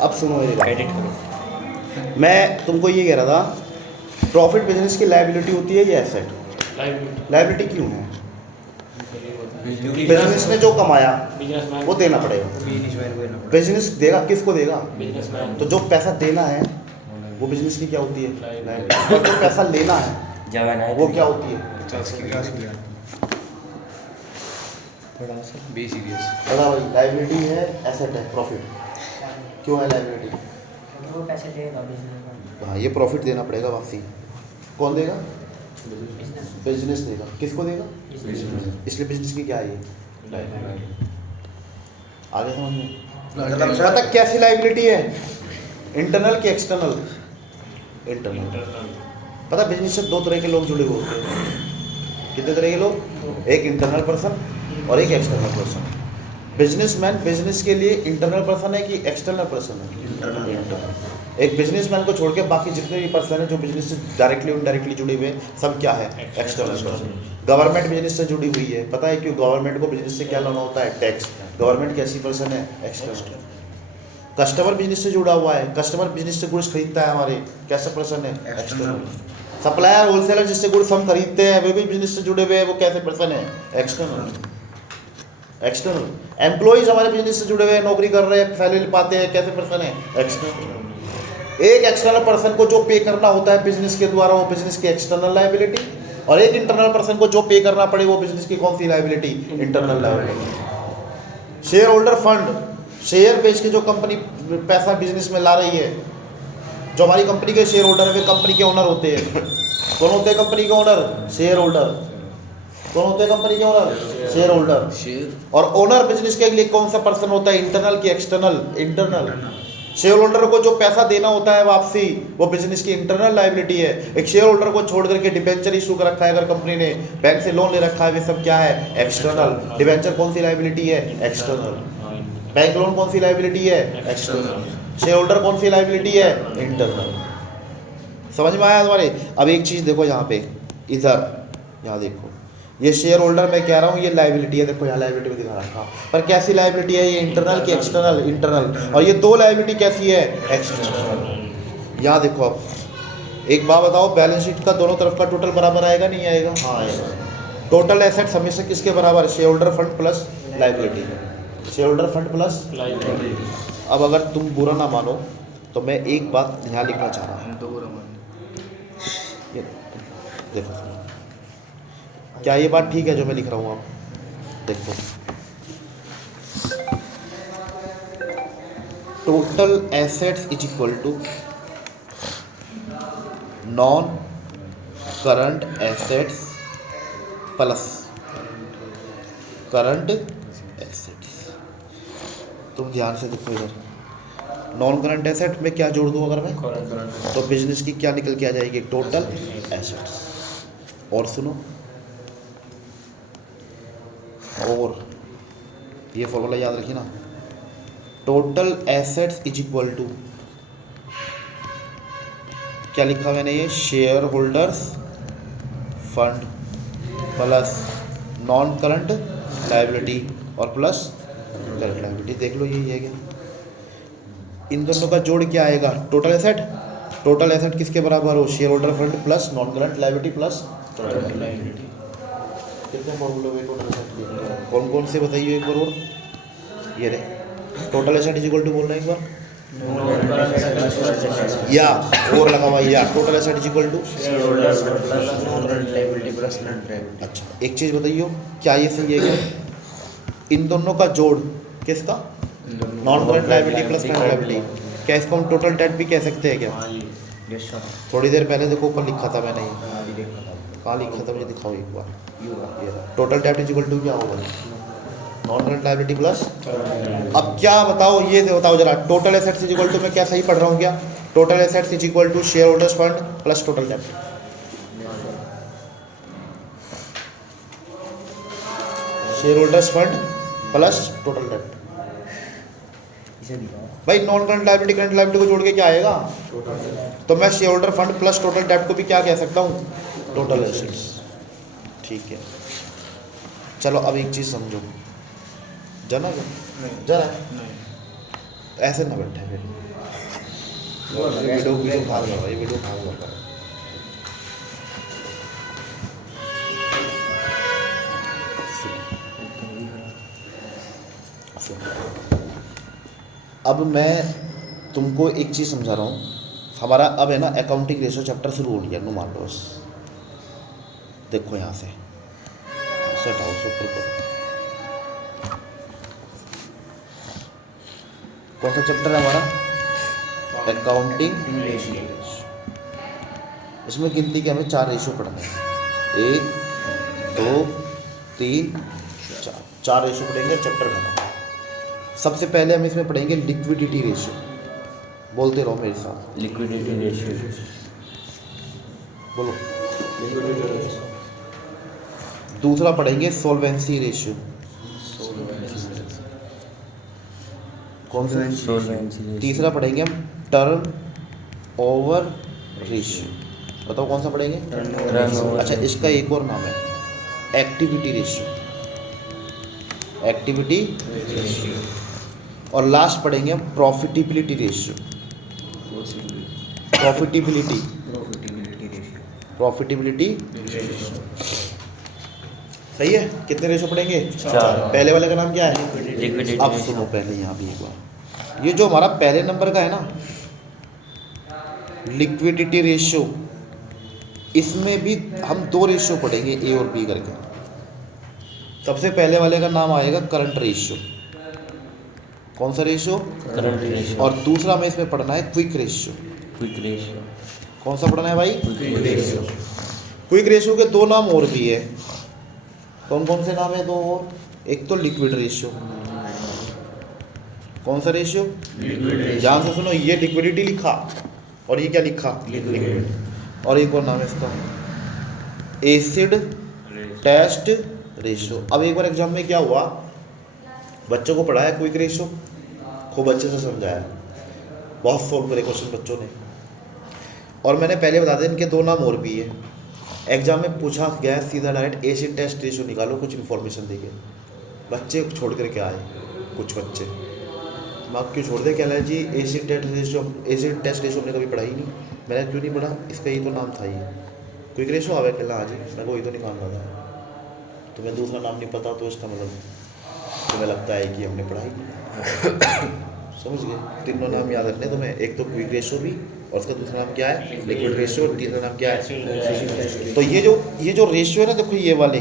अब सुनो मेरी बात। एडिट करो। मैं तुमको ये कह रहा था, प्रॉफिट बिजनेस की लायबिलिटी होती है या एसेट? लायबिलिटी क्यों है? बिजनेस ने जो कमाया वो देना पड़ेगा। बिजनेस देगा, किसको देगा? तो जो पैसा देना है वो बिजनेस की क्या होती है? लायबिलिटी। और जो पैसा लेना है वो क्या होती है? बड़ा भाई, लायबिलिटी है, एसेट है, प्रॉफिट। क्यों है लायबिलिटी? वो पैसे देगा बिजनेस। हाँ, ये प्रॉफिट देना पड़ेगा वापसी। कौन देगा? बिजनेस बिजनेस देगा। किसको देगा? इसलिए बिजनेस की क्या है ये? आगे समझ में पता कैसी लायबिलिटी है? इंटरनल की एक्सटर्नल? इंटरनल। पता बिजनेस से दो तरह के लोग जुड़े हुए होते हैं। कितने तरह के लोग? एक इंटरनल पर्सन और एक एक्सटर्नल पर्सन। बिजनेसमैन बिजनेस के लिए इंटरनल पर्सन है कि एक्सटर्नल पर्सन है? इंटरनल। एक बिजनेसमैन को छोड़ के बाकी जितने भी पर्सन है जो बिजनेस से डायरेक्टली इनडायरेक्टली जुड़े हुए हैं, सब क्या है? External person. गवर्नमेंट बिजनेस से जुड़ी हुई है। पता है क्यों? गवर्नमेंट को बिजनेस से क्या लेना होता है? टैक्स। गवर्नमेंट कैसी पर्सन है? एक्सटर्नल। कस्टमर बिजनेस से जुड़ा हुआ है। कस्टमर बिजनेस से गुड्स खरीदता है हमारे, कैसा पर्सन है? एक्सटर्नल। सप्लायर होलसेलर जिससे गुड्स हम खरीदते हैं वे भी बिजनेस से जुड़े हुए हैं, वो कैसे पर्सन है? एक्सटर्नल। एक्सटर्नल। एम्प्लॉइज हमारे बिजनेस से जुड़े हुए हैं, नौकरी कर रहे हैं, सैलरी पाते हैं, कैसे पर्सन है? एक्सटर्नल। एक एक्सटर्नल पर्सन को जो पे करना होता है बिजनेस के द्वारा, वो बिजनेस की एक्सटर्नल लायबिलिटी, और एक इंटरनल पर्सन को जो पे करना पड़े वो बिजनेस की कौन सी liability? Internal liability. Shareholder fund, share बेच के जो कंपनी पैसा बिजनेस में ला रही है, जो हमारी कंपनी के शेयर होल्डर है वे कंपनी के ओनर होते हैं। कौन होते हैं कंपनी के ओनर? Share holder. कौन होते हैं कंपनी के ओनर? Share holder. और ओनर बिजनेस के लिए कौन सा पर्सन होता है? इंटरनल की एक्सटर्नल? इंटरनल। शेयर होल्डर को जो पैसा देना होता है वापसी, वो बिजनेस की इंटरनल लायबिलिटी है। एक शेयर होल्डर को छोड़ करके डिबेंचर इशू कर रखा है अगर कंपनी ने, बैंक से लोन ले रखा है, वे सब क्या है? एक्सटर्नल। डिबेंचर कौन सी लायबिलिटी है? एक्सटर्नल। बैंक लोन कौन सी लायबिलिटी है? एक्सटर्नल। शेयर होल्डर कौन सी लायबिलिटी है? इंटरनल। समझ में आया तुम्हारे? अब एक चीज देखो यहाँ पे, इधर यहाँ देखो, ये शेयर होल्डर मैं कह रहा हूँ ये लायबिलिटी है। देखो यहाँ लायबिलिटी में दिखा रखा, पर कैसी लायबिलिटी है ये? इंटरनल की एक्सटर्नल? इंटरनल। और ये दो लायबिलिटी कैसी है? एक्सटर्नल। यहाँ देखो, अब एक बात बताओ, बैलेंस शीट का दोनों तरफ का टोटल बराबर आएगा नहीं आएगा? हाँ आएगा। टोटल एसेट्स हमेशा किसके बराबर? Share holder fund plus liability. Shareholder fund plus liability. अब अगर तुम बुरा ना मानो तो मैं एक बात यहाँ लिखना चाह रहा हूँ। ये देखो, क्या ये बात ठीक है जो मैं लिख रहा हूँ? आप देखो, total assets is equal to non current assets plus current assets. तुम ध्यान से देखो इधर, नॉन करंट एसेट में क्या जोड़ दूँ अगर मैं? तो बिजनेस की क्या निकल के आ जाएगी? Total assets. और सुनो, और ये फॉर्मूला याद रखिए ना, total assets is equal to, क्या लिखा मैंने ये? Shareholders fund plus non current liability और प्लस करंट लायबिलिटी। देख लो ये है क्या? इन दोनों का जोड़ क्या आएगा? Total asset. टोटल एसेट किसके बराबर हो? Share holder fund plus non current liability plus current liability. कितने फॉर्मूले हुए टोटल एसेट के? कौन कौन से बताइए एक बार और। ये रहे, total asset is equal to, बोलना एक बार, या और लगा हुआ या total asset is equal to. अच्छा, एक चीज़ बताइए, क्या ये सही है क्या? इन दोनों का जोड़ किसका? Non current liability plus current liability. क्या इसको हम टोटल डेट भी कह सकते हैं क्या? थोड़ी देर पहले देखो ऊपर लिखा था मैंने, कहाँ लिखा था मुझे दिखाओ एक बार। Total debt is equal to क्या होगा? Non current liability plus. अब क्या बताओ, ये बताओ जरा, total assets is equal to, मैं क्या सही पढ़ रहा हूँ क्या? Total assets is equal to shareholders fund plus total debt. Shareholders fund plus total debt. भाई non current liability current liability को जोड़ के क्या आएगा? तो मैं shareholder fund plus total date को भी क्या कह सकता हूँ? Total assets. ठीक है, चलो अब एक चीज़ समझो, जरा ऐसे ना बैठे फिर। वीडियो वीडियो कहाँ कर रहा है, वीडियो कहाँ कर रहा है। अब मैं तुमको एक चीज़ समझा रहा हूँ। हमारा अब है ना अकाउंटिंग रेशो चैप्टर शुरू हो गया, नो मान लो बस। देखो यहाँ से सेट हाउस ऊपर करो। कौन सा चैप्टर है हमारा? Accounting ratio. इसमें गिनती के हमें 4 रेशो पढ़ने हैं, 1 2 3 4, 4 रेशो पढ़ेंगे, चैप्टर खत्म। सबसे पहले हम इसमें पढ़ेंगे लिक्विडिटी रेशियो। बोलते रहो मेरे साथ, लिक्विडिटी रेशियो। बोलो। दूसरा पढ़ेंगे सोल्वेंसी रेशियो। कौन सा? सोल्वेंसी। तीसरा पढ़ेंगे हम टर्न ओवर रेशियो। बताओ कौन सा पढ़ेंगे? टर्नओवर। अच्छा, इसका एक और नाम है एक्टिविटी रेशियो। Activity ratio. और लास्ट पढ़ेंगे हम प्रॉफिटेबिलिटी रेशियो। प्रॉफिटेबिलिटी प्रॉफिटेबिलिटी सही है। कितने रेशो पढ़ेंगे? 4। पहले वाले का नाम क्या है? लिक्विडिटी। अब सुनो पहले यहाँ भी एक बार, ये जो हमारा पहले नंबर का है ना लिक्विडिटी रेशियो, इसमें भी हम 2 रेशियो पढ़ेंगे, ए और बी करके। सबसे पहले वाले का नाम आएगा करंट रेशियो। कौन सा रेशियो? Current ratio. और दूसरा हमें इसमें पढ़ना है क्विक रेशियो। Quick ratio. कौन सा पढ़ना है भाई? Quick ratio. क्विक रेशियो के 2 नाम और भी है। कौन कौन से नाम है 2 और? एक तो लिक्विड रेशियो। कौन सा रेशियो? ध्यान से सुनो, ये लिक्विडिटी लिखा और ये क्या लिखा? लिक्विड। और एक और नाम है इसका एसिड टेस्ट रेशियो। अब एक बार एग्जाम में क्या हुआ, बच्चों को पढ़ाया क्विक रेशियो, खूब अच्छे से समझाया, बहुत सॉल्व करे क्वेश्चन बच्चों ने। और मैंने पहले बता दिया इनके 2 नाम और भी है। एग्जाम में पूछा गया सीधा डायरेक्ट एसिड टेस्ट रेशियो निकालो, कुछ इन्फॉर्मेशन देके। बच्चे छोड़ कर के आए, कुछ बच्चे मार्क क्यों छोड़ दे, क्या है जी एसिड टेस्ट रेशियो हमने कभी पढ़ा ही नहीं। मैंने क्यों नहीं पढ़ा, इसका ही तो नाम था ये क्विक रेशियो। आवे कहला हाँ जी, मैं वही तो निकाल रहा था। तुम्हें दूसरा नाम नहीं पता तो इसका मतलब तुम्हें लगता है कि हमने पढ़ा ही नहीं। समझ गए? तीनों नाम याद रखने तुम्हें, एक तो क्विक रेशियो भी, और उसका दूसरा नाम क्या है? लिक्विड रेशियो, और तीसरा नाम क्या है? तो ये जो रेशियो है ना, देखो ये वाले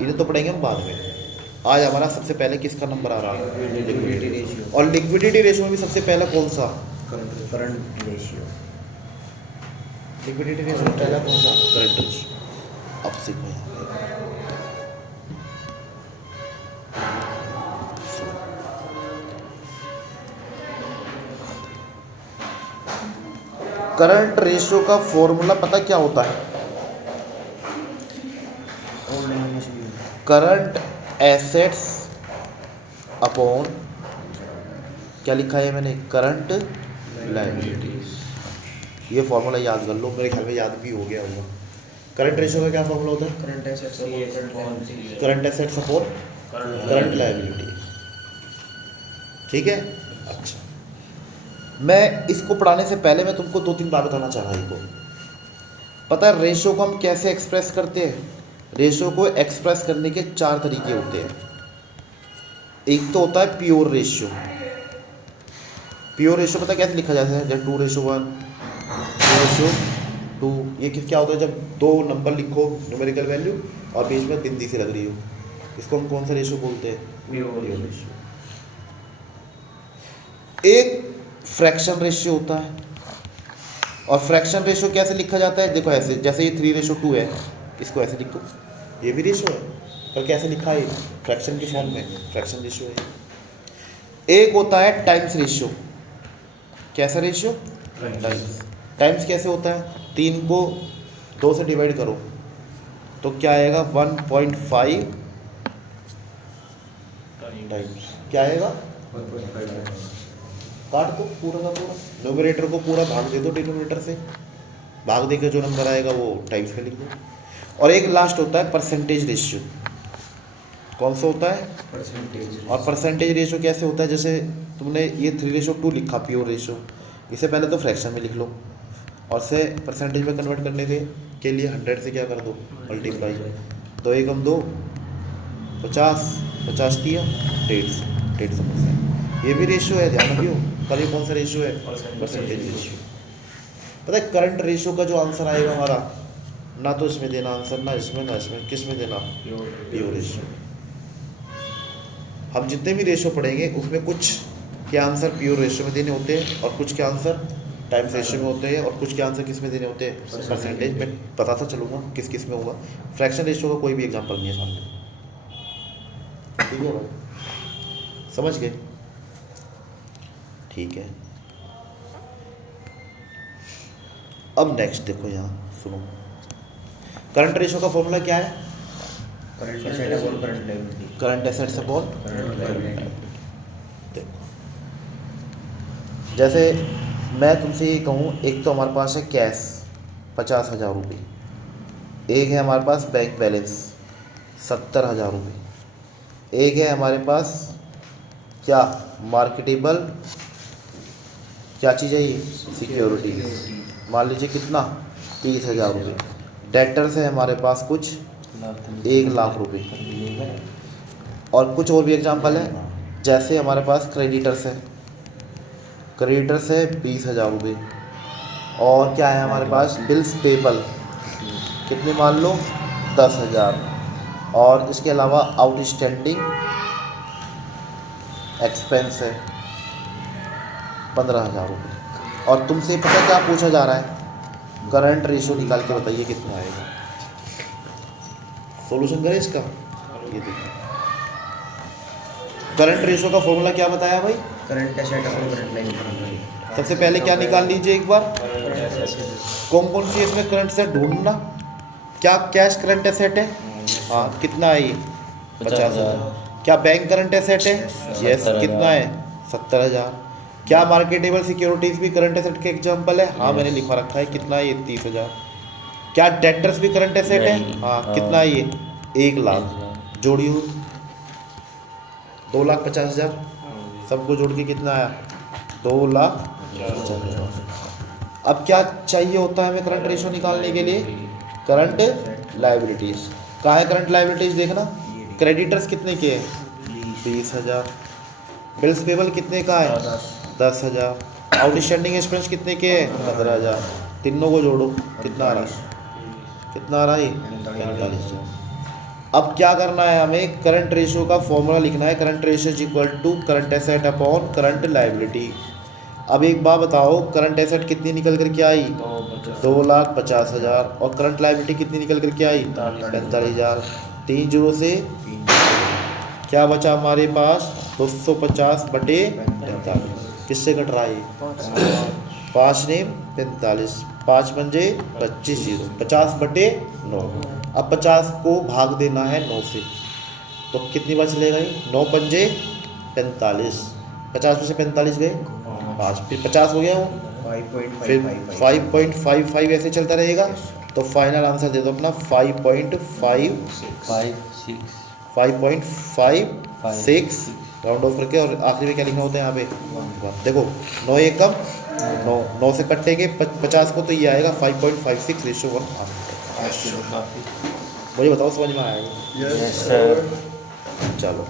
इन्हें तो पढ़ेंगे हम बाद में। आज हमारा सबसे पहले किसका नंबर आ रहा है? Liquidity ratio. और लिक्विडिटी रेशियो में भी सबसे पहला कौन सा? Current ratio. लिक्विडिटी रेशियो में पहला कौन सा? Current ratio. अब सीखो यहाँ पे। करंट रेशियो का फॉर्मूला पता क्या होता है? करंट एसेट्स अपॉन, क्या लिखा है मैंने? Current liabilities. ये फॉर्मूला याद कर लो, मेरे ख्याल में याद भी हो गया होगा। करंट रेशियो का क्या फॉर्मूला होता है? Current assets upon current liabilities. ठीक है। अच्छा, मैं इसको पढ़ाने से पहले मैं तुमको 2-3 बात बताना चाह रहा हूँ। इनको पता है रेशियो को हम कैसे एक्सप्रेस करते हैं? रेशियो को एक्सप्रेस करने के 4 तरीके होते हैं। एक तो होता है प्योर रेशियो। प्योर रेशियो पता कैसे लिखा जाता है? जब 2:1, 2:2, ये क्या होता है? जब 2 नंबर लिखो न्यूमेरिकल वैल्यू और बीच में गिनती से लग रही हो, इसको हम कौन सा रेशियो बोलते हैं? Pure ratio. एक फ्रैक्शन रेशियो होता है, और फ्रैक्शन रेशियो कैसे लिखा जाता है? देखो ऐसे, जैसे ये 3:2 है, इसको ऐसे लिखो, ये भी रेशियो है, पर कैसे लिखा है? फ्रैक्शन के फॉर्म में, फ्रैक्शन रेशियो है। एक होता है टाइम्स रेशियो। कैसा रेशियो? टाइम्स। टाइम्स कैसे होता है? 3 को 2 से डिवाइड करो तो क्या आएगा? 1.5 टाइम्स। क्या आएगा? 1.5। काट दो पूरा का पूरा, न्यूमरेटर को पूरा भाग दे दो डिनोमिनेटर से, भाग दे के जो नंबर आएगा वो टाइम्स में लिख दो। और एक लास्ट होता है परसेंटेज रेशियो। कौन सा होता है? परसेंटेज। और परसेंटेज रेशो कैसे होता है? जैसे तुमने ये 3:2 लिखा प्योर रेशो, इसे पहले तो फ्रैक्शन में लिख लो और से परसेंटेज में कन्वर्ट करने के लिए 100 से क्या कर दो? मल्टीप्लाई। 2 एकम 2, 50, 50 दिया 150 ये भी रेशो है, ध्यान रखियो। पर ये कौन सा रेशो है? Percentage ratio. पता है करंट रेशो का जो आंसर आएगा हमारा, ना तो इसमें देना आंसर, ना इसमें ना इसमें, किस में देना? Pure ratio. हम जितने भी रेशो पढ़ेंगे उसमें कुछ के आंसर प्योर रेशो में देने होते हैं और कुछ के आंसर टाइम्स रेशो में होते हैं और कुछ के आंसर किस में देने होते हैं? परसेंटेज में। बताता चलूँगा किस किस में होगा। फ्रैक्शन रेशो का कोई भी एग्जांपल नहीं है सामने, ठीक है भाई, समझ गए? ठीक है। अब नेक्स्ट देखो, यहाँ सुनो, करंट रेशो का फॉर्मूला क्या है? Current asset upon current liability. Current assets upon current liability. देखो, जैसे मैं तुमसे ये कहूँ, एक तो हमारे पास है कैश 50,000 रुपये, एक है हमारे पास बैंक बैलेंस 70,000 रुपये, एक है हमारे पास क्या मार्केटेबल, क्या चीज़ है ये? सिक्योरिटी। मान लीजिए कितना? 30,000 रुपये। डेटर्स है हमारे पास कुछ 1,00,000 रुपये। और कुछ और भी एग्जांपल है, जैसे हमारे पास क्रेडिटर्स है, क्रेडिटर्स है 20,000 रुपये। और क्या है हमारे पास? बिल्स पेबल कितने मान लो? 10,000। और इसके अलावा आउटस्टैंडिंग एक्सपेंस है 15,000 रुपये। और तुमसे पता क्या पूछा जा रहा है? करंट रेशो निकाल के बताइए कितना आएगा। सॉल्यूशन करें इसका? ये देखिए, करंट रेशो का फॉर्मूला क्या बताया भाई? Current asset upon current liability. सबसे पहले क्या निकाल लीजिए एक बार, कौन कौन सी इसमें करंट एसेट ढूंढना। क्या कैश करंट एसेट है? हाँ, कितना है ये? 50,000। क्या बैंक करंट एसेट है? यस, कितना है? 70,000। क्या मार्केटेबल सिक्योरिटीज भी करंट एसेट के एग्जांपल है? हाँ, मैंने लिखवा रखा है। कितना है ये? 30,000। क्या डेटर्स भी करंट एसेट है? हाँ, कितना है ये? 1,00,000। जोड़ियो 2,50,000, सबको जोड़ के कितना आया? 2,50,000। अब क्या चाहिए होता है हमें करंट रेशो निकालने के लिए? Current liabilities. कहाँ है करंट लायबिलिटीज? देखना, क्रेडिटर्स कितने के हैं? 20,000। बिल्स पेबल कितने का है? 10,000। आउटस्टैंडिंग एक्सपेंस कितने के हैं? 15,000। तीनों को जोड़ो, कितना आ रहा है? कितना आ रहा है? 45,000। अब क्या करना है हमें? करंट रेशो का फॉर्मूला लिखना है। Current ratio is equal to current asset upon current liability. अब एक बात बताओ, करंट एसेट कितनी निकल कर के आई? 2,50,000। और करंट लायबिलिटी कितनी निकल कर के आई? 45,000। 3 जीरो से क्या बचा हमारे पास? 250/45। किससे कट रहा है? 5 ने 45, 5 पंजे 25 जीरो, 50/9। अब 50 को भाग देना है 9 से, तो कितनी बार चलेगा ये? 9 पंजे 45, 50 में से 45 गए 5, फिर 50 हो गया वो, फिर 5.55 ऐसे चलता रहेगा। तो फाइनल आंसर दे दो अपना 5.56 राउंड ऑफ करके। और आखिरी में क्या लिखना होता है यहाँ पे? देखो 9 एकम 9 से कटेंगे 50 को, तो ये आएगा 5.56 रेशो 1। मुझे बताओ समझ में आएगा? Yes sir. चलो।